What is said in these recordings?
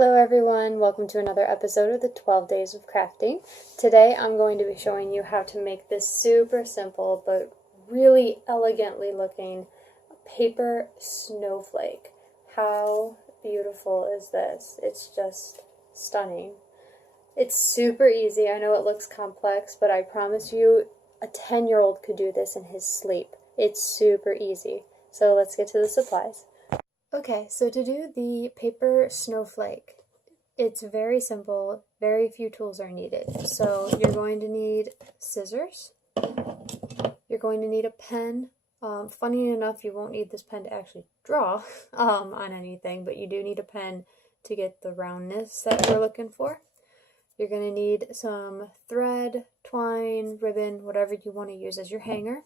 Hello everyone, welcome to another episode of the 12 Days of Crafting. Today I'm going to be showing you how to make this super simple but really elegantly looking paper snowflake. How beautiful is this? It's just stunning. It's super easy. I know it looks complex, but I promise you a 10-year-old could do this in his sleep. It's super easy. So let's get to the supplies. Okay, so to do the paper snowflake, it's very simple, very few tools are needed. So you're going to need scissors, you're going to need a pen. Funny enough, you won't need this pen to actually draw on anything, but you do need a pen to get the roundness that we're looking for. You're going to need some thread, twine, ribbon, whatever you want to use as your hanger.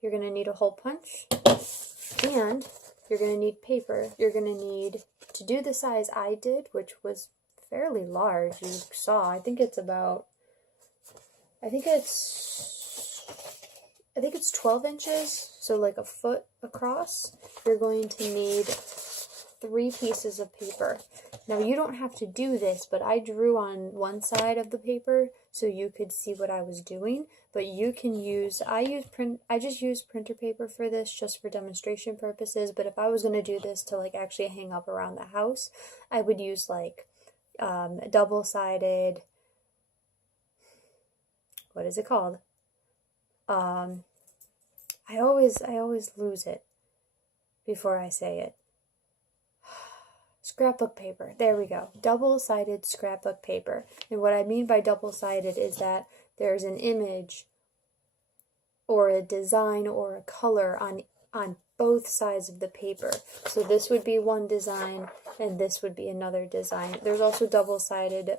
You're going to need a hole punch, and you're going to need paper. You're going to need, to do the size I did, which was fairly large, you saw, I think it's 12 inches, so like a foot across. You're going to need 3 pieces of paper. Now you don't have to do this, but I drew on one side of the paper so you could see what I was doing. But you can use, I just use printer paper for this just for demonstration purposes. But if I was going to do this to like actually hang up around the house, I would use like double-sided, what is it called? I always lose it before I say it. Scrapbook paper. There we go. Double-sided scrapbook paper. And what I mean by double-sided is that there's an image or a design or a color on both sides of the paper. So this would be one design and this would be another design. There's also double-sided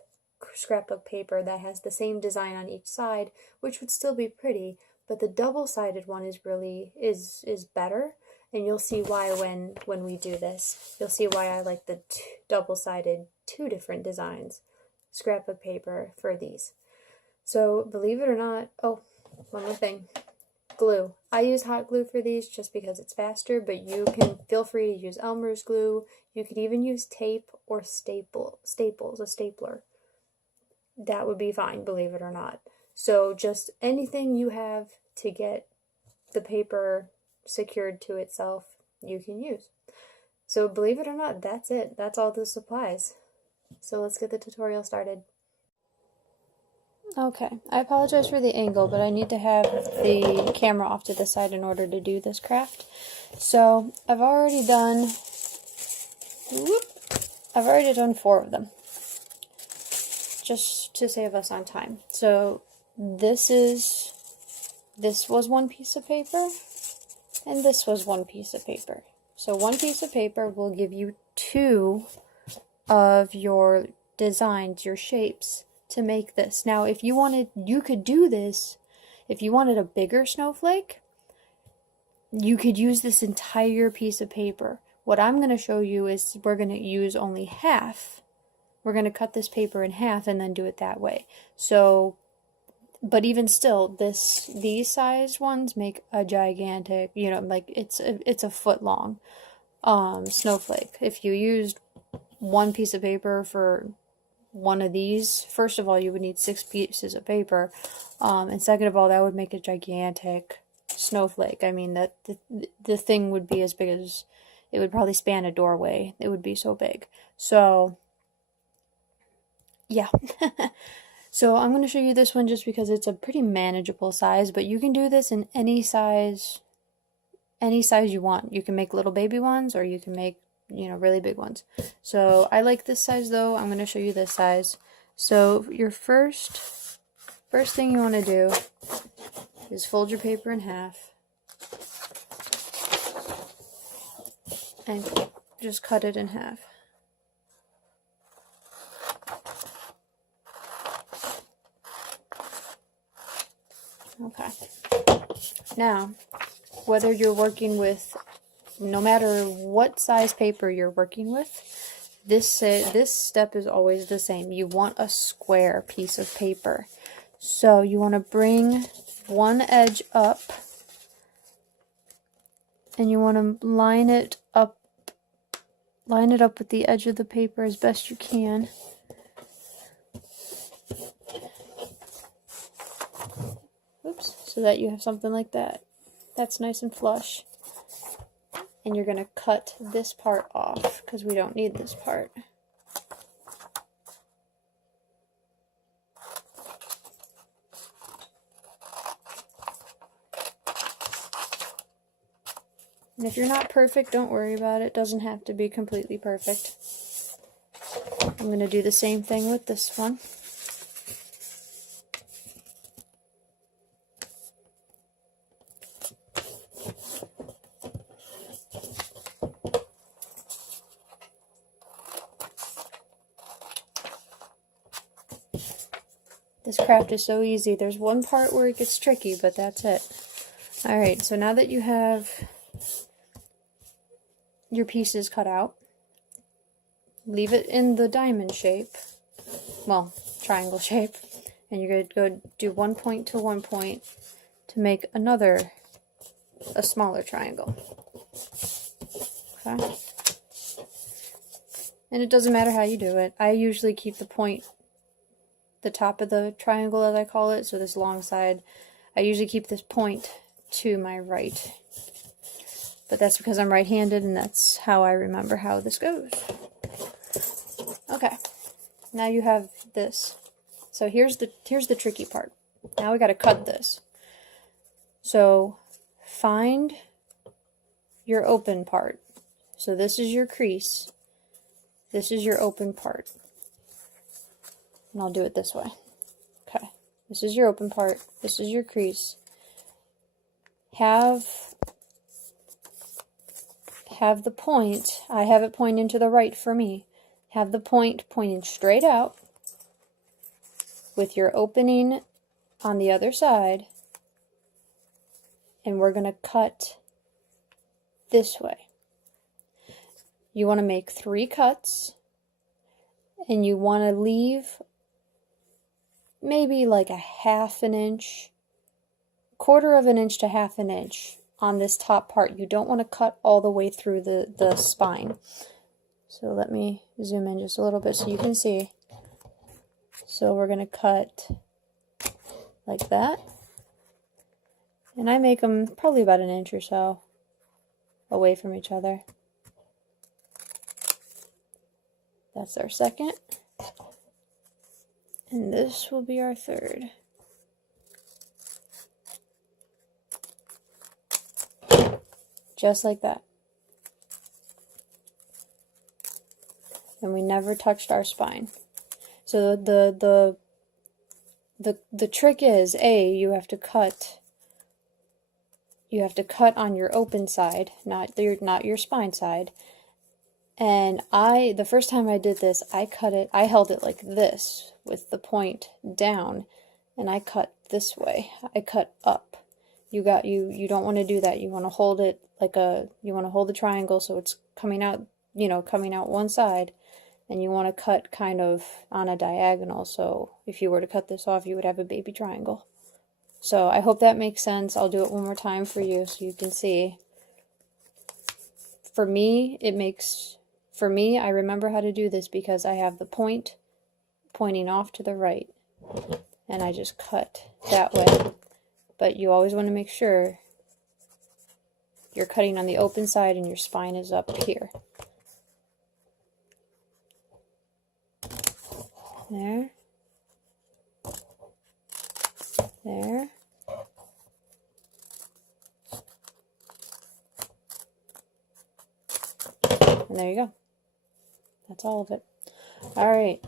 scrapbook paper that has the same design on each side, which would still be pretty, but the double-sided one is better. And you'll see why when we do this. You'll see why I like the double-sided 2 different designs scrapbook paper for these. So believe it or not, oh, one more thing. Glue. I use hot glue for these just because it's faster, but you can feel free to use Elmer's glue. You could even use tape or staples, a stapler. That would be fine, believe it or not. So just anything you have to get the paper secured to itself, you can use. So believe it or not, that's it. That's all the supplies. So let's get the tutorial started. Okay, I apologize for the angle, but I need to have the camera off to the side in order to do this craft. So I've already done 4 of them, just to save us on time. So this was 1 piece of paper, and this was 1 piece of paper. So 1 piece of paper will give you 2 of your designs, your shapes, to make this. Now, if you wanted, you could do this. If you wanted a bigger snowflake, you could use this entire piece of paper. What I'm going to show you is we're going to use only half. We're going to cut this paper in half and then do it that way. So, but even still, these size ones make a gigantic, like it's a foot long snowflake. If you used 1 piece of paper for one of these, first of all, you would need 6 pieces of paper, and second of all, that would make a gigantic snowflake. I mean, that the thing would be as big as, it would probably span a doorway. It would be so big. So, yeah. So I'm going to show you this one just because it's a pretty manageable size, but you can do this in any size you want. You can make little baby ones, or you can make, really big ones. So I like this size though. I'm going to show you this size. So your first thing you want to do is fold your paper in half and just cut it in half. Okay. Now, whether you're working with, no matter what size paper you're working with, this step is always the same. You want a square piece of paper. So you want to bring one edge up and you want to line it up line it up with the edge of the paper as best you can. Oops, so that you have something like that. That's nice and flush. And you're going to cut this part off because we don't need this part. And if you're not perfect, don't worry about it. It doesn't have to be completely perfect. I'm going to do the same thing with this one. This craft is so easy. There's one part where it gets tricky, but that's it. Alright, so now that you have your pieces cut out, leave it in the diamond shape, well, triangle shape, and you're going to go do 1 point to 1 point to make a smaller triangle. Okay? And it doesn't matter how you do it. I usually keep the point, the top of the triangle as I call it, so this long side, I usually keep this point to my right. But that's because I'm right-handed, and that's how I remember how this goes. Okay, now you have this. So here's the tricky part. Now we got to cut this. So find your open part. So this is your crease. This is your open part. And I'll do it this way. Okay, this is your open part. This is your crease. Have the point, I have it pointing to the right for me. Have the point pointing straight out with your opening on the other side, and we're going to cut this way. You want to make 3 cuts, and you want to leave maybe like a 1/2 inch, 1/4 of an inch to 1/2 inch on this top part. You don't want to cut all the way through the spine. So let me zoom in just a little bit so you can see. So we're going to cut like that. And I make them probably about 1 inch or so away from each other. That's our second. And this will be our third. Just like that. And we never touched our spine. So the trick is, you have to cut on your open side, not your spine side. And the first time I did this, I held it like this with the point down, and I cut this way. I cut up. You don't want to do that. You want to hold it you want to hold the triangle so it's coming out, coming out one side, and you want to cut kind of on a diagonal. So if you were to cut this off, you would have a baby triangle. So I hope that makes sense. I'll do it one more time for you so you can see. For me, I remember how to do this because I have the point pointing off to the right, and I just cut that way. But you always want to make sure you're cutting on the open side and your spine is up here. There. There. And there you go. That's all of it. Alright.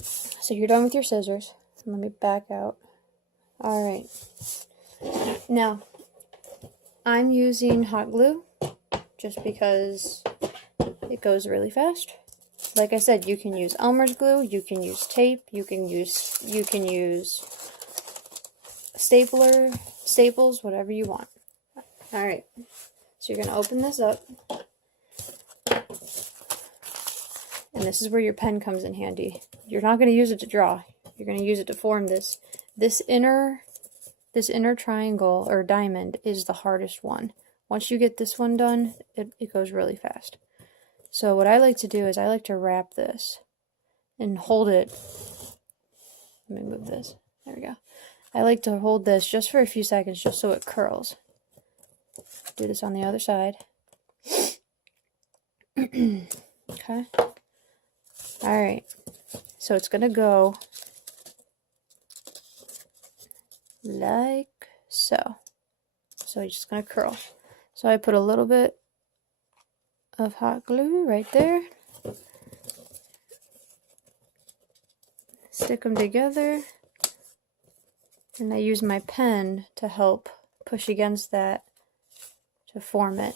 So you're done with your scissors. Let me back out. Alright. Now, I'm using hot glue just because it goes really fast. Like I said, you can use Elmer's glue, you can use tape, you can use staples, whatever you want. Alright. So you're going to open this up. And this is where your pen comes in handy. You're not going to use it to draw. You're going to use it to form this. This inner triangle or diamond is the hardest one. Once you get this one done, it goes really fast. So what I like to do is I like to wrap this and hold it. Let me move this. There we go. I like to hold this just for a few seconds just so it curls. Do this on the other side. Okay. Alright. So it's going to go like so. So it's just going to curl. So I put a little bit of hot glue right there. Stick them together. And I use my pen to help push against that to form it.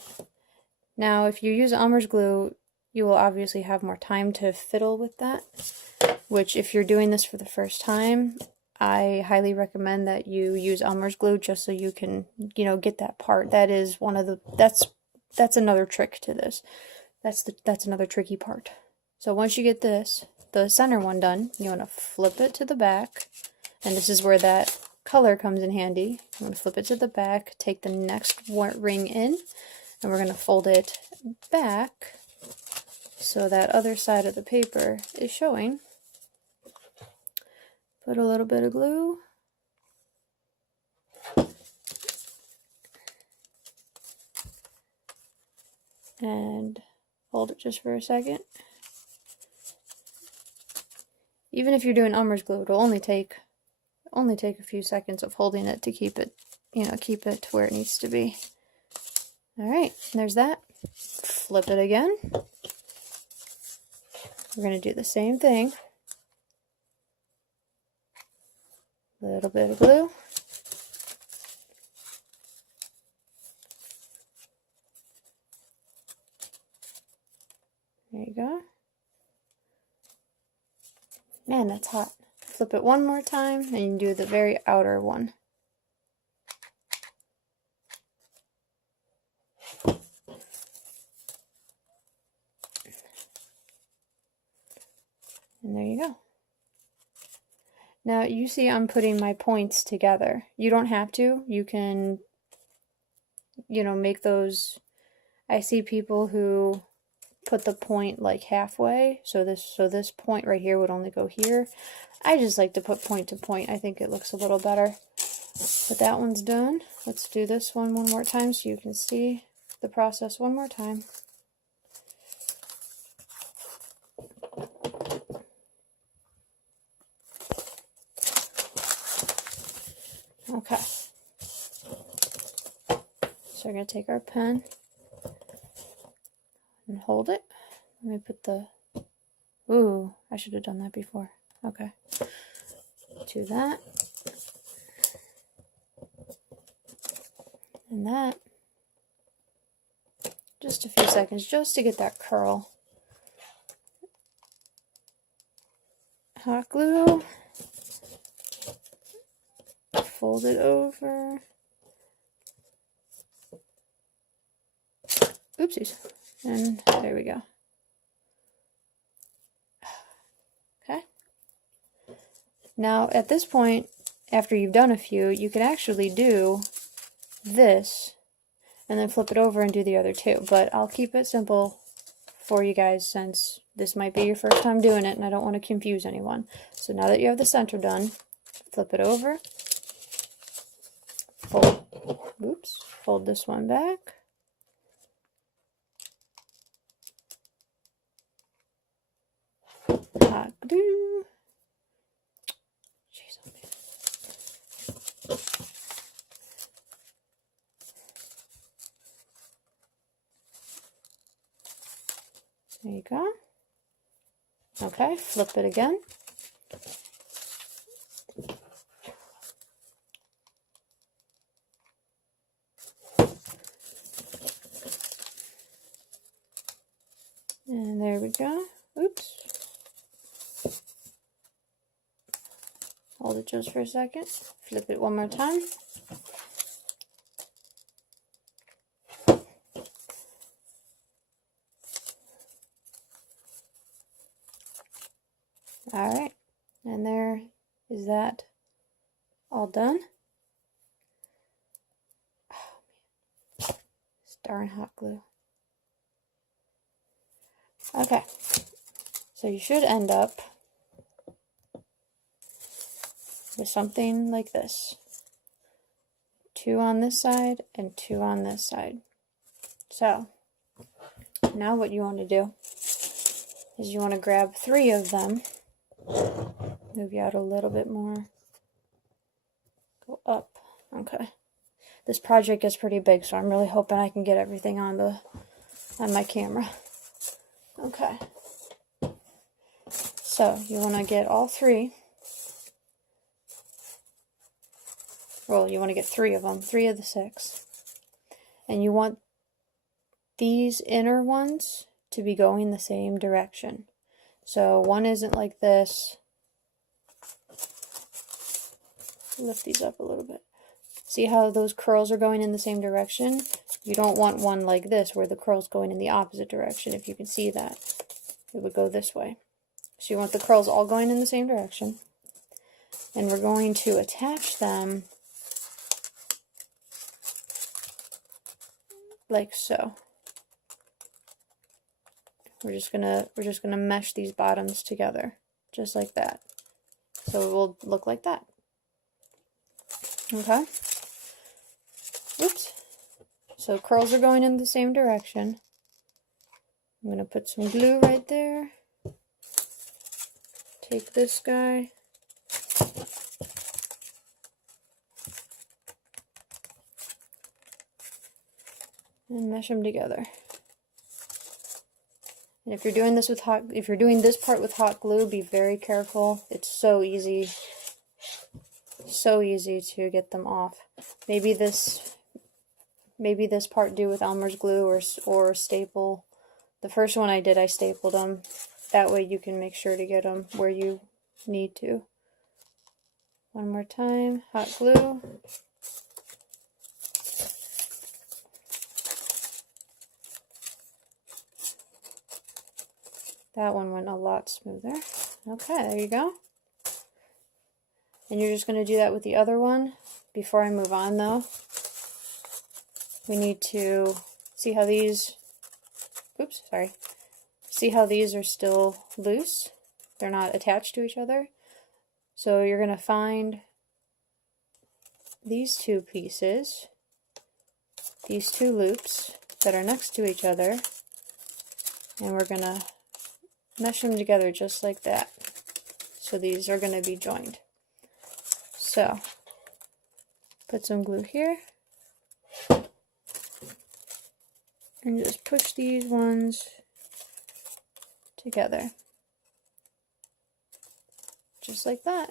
Now, if you use Elmer's glue, you will obviously have more time to fiddle with that, which if you're doing this for the first time, I highly recommend that you use Elmer's glue just so you can, get that part. That is one of the, that's another trick to this. That's another tricky part. So once you get this, the center one done, you want to flip it to the back, and this is where that color comes in handy. I'm going to flip it to the back, take the next ring in, and we're going to fold it back so that other side of the paper is showing. Put a little bit of glue. And hold it just for a second. Even if you're doing Elmer's glue, it'll only take a few seconds of holding it to keep it, keep it where it needs to be. Alright, there's that. Flip it again. We're going to do the same thing. A little bit of glue. There you go. Man, that's hot. Flip it one more time, and you do the very outer one. And there you go. Now, you see I'm putting my points together. You don't have to. You can, make those. I see people who put the point like halfway. So this point right here would only go here. I just like to put point to point. I think it looks a little better. But that one's done. Let's do this one more time so you can see the process one more time. Okay. So we're going to take our pen and hold it. Let me put the... Ooh, I should have done that before. Okay. Do that. And that. Just a few seconds just to get that curl. Hot glue. Fold it over. Oopsies. And there we go. Okay. Now at this point, after you've done a few, you can actually do this and then flip it over and do the other two. But I'll keep it simple for you guys since this might be your first time doing it and I don't want to confuse anyone. So now that you have the center done, flip it over. Fold this one back. Hot glue. Jeez, there you go. Okay, flip it again. And there we go. Oops. Hold it just for a second. Flip it one more time. Alright. And there is that all done. Oh, man. This darn hot glue. Okay, so you should end up with something like this. 2 on this side and 2 on this side. So now what you want to do is you want to grab 3 of them, move you out a little bit more, go up. Okay, this project is pretty big, so I'm really hoping I can get everything on my camera. Okay, so you want to get all 3. Well, you want to get 3 of them, 3 of the 6, and you want these inner ones to be going the same direction. So one isn't like this. Lift these up a little bit. See how those curls are going in the same direction? You don't want one like this where the curl's going in the opposite direction. If you can see that, it would go this way. So you want the curls all going in the same direction. And we're going to attach them like so. We're just gonna mesh these bottoms together, just like that. So it will look like that. Okay. Oops. So curls are going in the same direction. I'm gonna put some glue right there. Take this guy. And mesh them together. And if you're doing this part with hot glue, be very careful. It's so easy to get them off. Maybe this part do with Elmer's glue or staple. The first one I did, I stapled them. That way you can make sure to get them where you need to. One more time, hot glue. That one went a lot smoother. Okay, there you go. And you're just going to do that with the other one. Before I move on though, we need to see how these, see how these are still loose? They're not attached to each other. So you're going to find these 2 pieces, these 2 loops that are next to each other, and we're going to mesh them together just like that. So these are going to be joined. So put some glue here and just push these ones together just like that.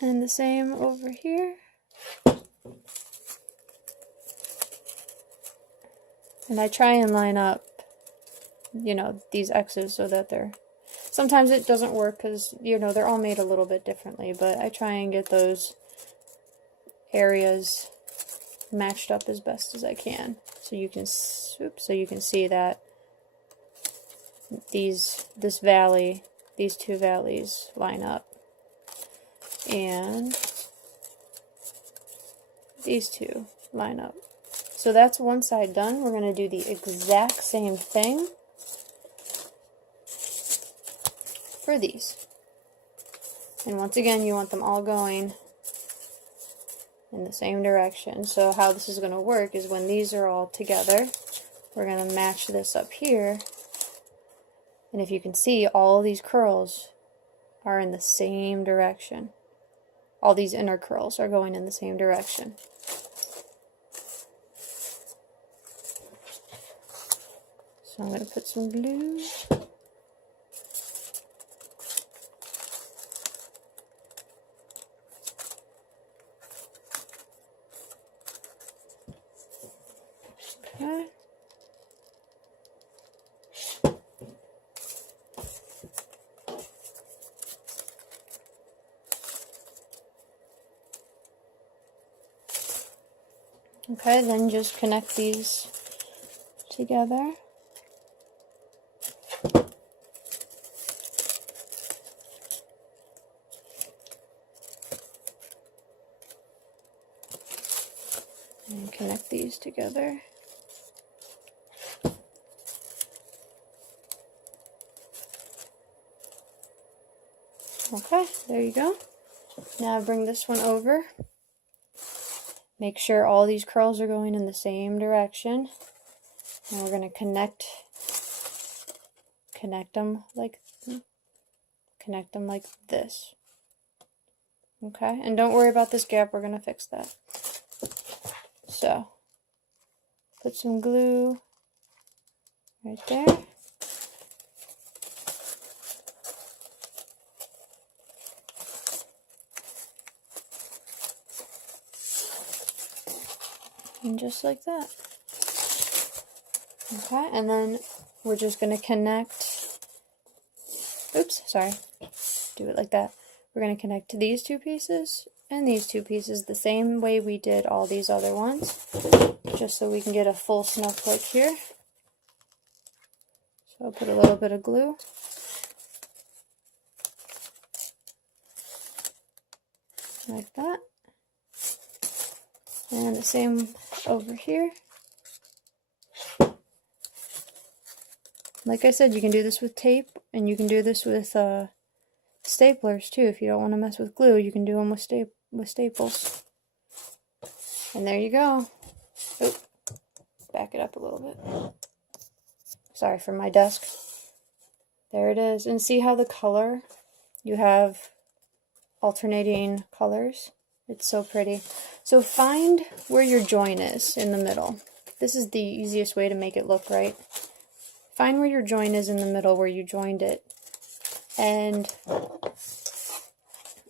And the same over here. And I try and line up, you know, these X's so that they're, sometimes it doesn't work because, you know, they're all made a little bit differently, but I try and get those areas matched up as best as I can. So you can, so you can see that these 2 valleys line up. And these 2 line up. So that's one side done. We're going to do the exact same thing for these. And once again, you want them all going in the same direction. So how this is going to work is when these are all together, we're going to match this up here. And if you can see, all these curls are in the same direction. All these inner curls are going in the same direction. So I'm going to put some glue. Okay. Okay, then just connect these together. And connect these together. Okay, there you go. Now bring this one over. Make sure all these curls are going in the same direction. And we're going to connect them like this. Okay, and don't worry about this gap, we're going to fix that. So, put some glue right there. And just like that. Okay, and then we're just going to connect, oops, sorry, do it like that. We're going to connect these two pieces and these two pieces the same way we did all these other ones, just so we can get a full snowflake here. So I'll put a little bit of glue. Like that. And the same over here. Like I said, you can do this with tape, and you can do this with staplers too. If you don't want to mess with glue, you can do them with staples. And there you go. Oop. Back it up a little bit. Sorry for my desk. There it is. And see how the color, you have alternating colors. It's so pretty. So find where your join is in the middle. This is the easiest way to make it look right. Find where your join is in the middle, where you joined it. And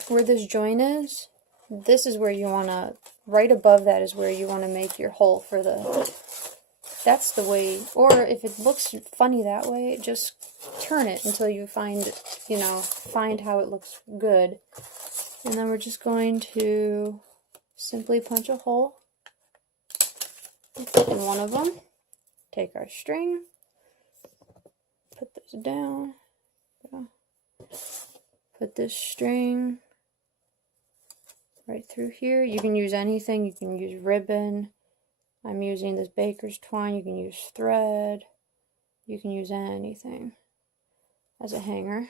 where this join is, this is where you want to, right above that is where you want to make your hole for the, that's the way, or if it looks funny that way, just turn it until you find, find how it looks good. And then we're just going to simply punch a hole in one of them. Take our string, put this down, put this string right through here. You can use anything. You can use ribbon. I'm using this baker's twine. You can use thread. You can use anything as a hanger.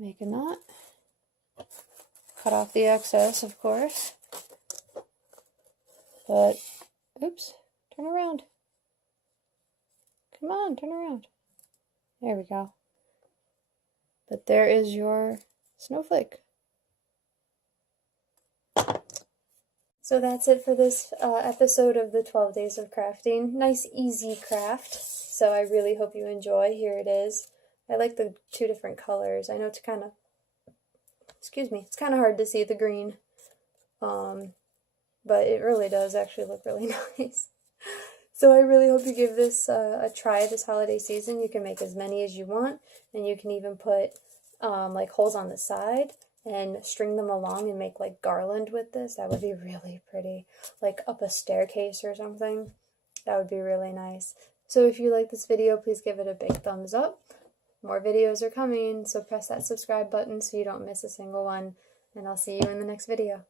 Make a knot. Cut off the excess, of course. But, oops, turn around. Come on, turn around. There we go. But there is your snowflake. So that's it for this episode of the 12 Days of Crafting. Nice, easy craft. So I really hope you enjoy. Here it is. I like the two different colors. I know it's kind of, it's kind of hard to see the green. But it really does actually look really nice. So I really hope you give this a try this holiday season. You can make as many as you want, and you can even put like holes on the side and string them along and make like garland with this. That would be really pretty, like up a staircase or something. That would be really nice. So if you like this video, please give it a big thumbs up. More videos are coming, so press that subscribe button so you don't miss a single one, and I'll see you in the next video.